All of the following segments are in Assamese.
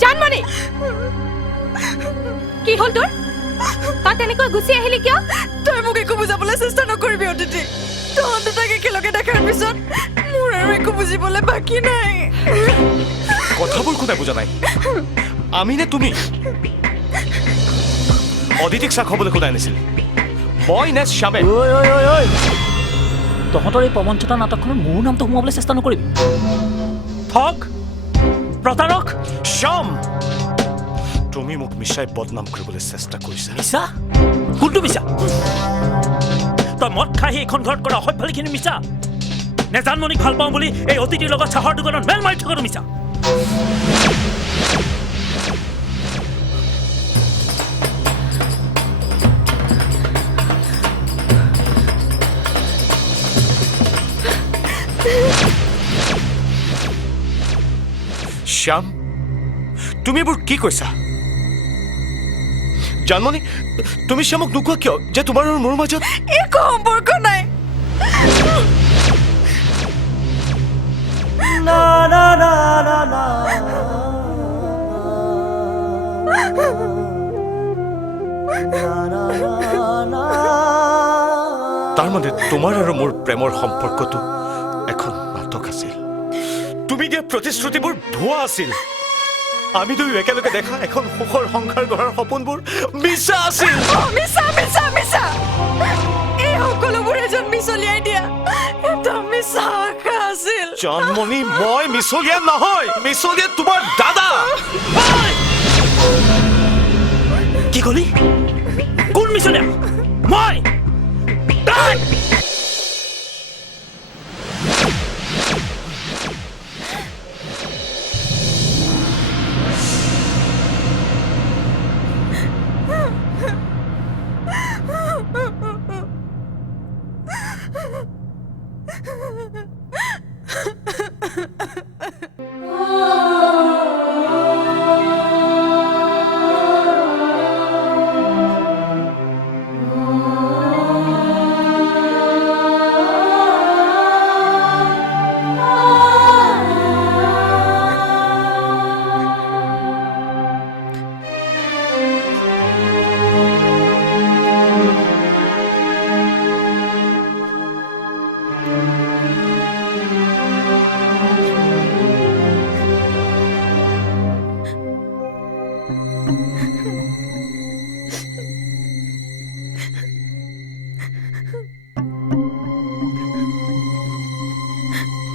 জানমণি কি হ'ল তোৰ তই তেনেকৈ গুচি আহিলি কিয় তই মোক একো বুজাবলৈ চেষ্টা নকৰিবি অদিতি তহঁত দুটাক একেলগে দেখাৰ পিছত মোৰ আৰু একো বুজিবলৈ বাকী নাই কথাবোৰ কোনে বুজা নাই আমি নে তুমি অদিতিক চাহ খাবলৈ সোধাই নাছিল মই নে শ্যামে তহঁতৰ এই প্ৰবঞ্চনা নাটকখনত মোৰ নামটো সোমাবলৈ চেষ্টা নকৰিবি ঠগ প্ৰতাৰক শ্যাম তুমি মোক মিছাই বদনাম কৰিবলৈ চেষ্টা কৰিছা মিছা কোনটো মিছা তই মদ খাই এইখন ঘৰত কৰা অসভ্যালিখিনি মিছা নে জানমণিক ভাল পাওঁ বুলি এই অতিথিৰ লগত চাহৰ দোকানত মেল মাৰি থকাটো মিছা শ্যাম তুমি এইবোৰ কি কৈছা জানমণি তুমি শ্যামক নোকোৱা কিয় যে তোমাৰ আৰু মোৰ মাজত একো সম্পৰ্ক নাই তাৰ মানে তোমাৰ আৰু মোৰ প্ৰেমৰ সম্পৰ্কটো এখন নাটক আছিল তুমি দিয়া প্ৰতিশ্ৰুতিবোৰ ভুৱা আছিল আমি দুয়ো একেলগে দেখা এখন সুখৰ সংসাৰ গঢ়াৰ সপোনবোৰ মিছা আছিল মিছা মিছা মিছা এই সকলোবোৰ এজন মিছলিয়াই দিয়া এটা মিছা আশা আছিল জানমণি মই মিছলীয়া নহয় মিছলীয়া তোমাৰ দাদা কি কলি কোন মিছলীয়া মই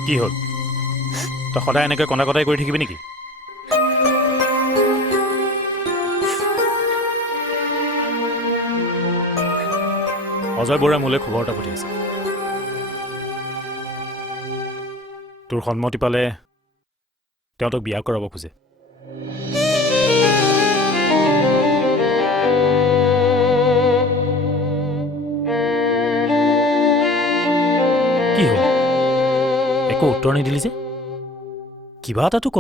কি হ'ল তই সদায় এনেকৈ কন্দা কটাই কৰি থাকিবি নেকি অজয় বৰুৱাই মোলৈ খবৰ এটা পঠিয়াইছে তোৰ সন্মতি পালে তেওঁ তোক বিয়া কৰাব খোজে কি হ'ল একো উত্তৰ নিদিলি যে কিবা এটাতো ক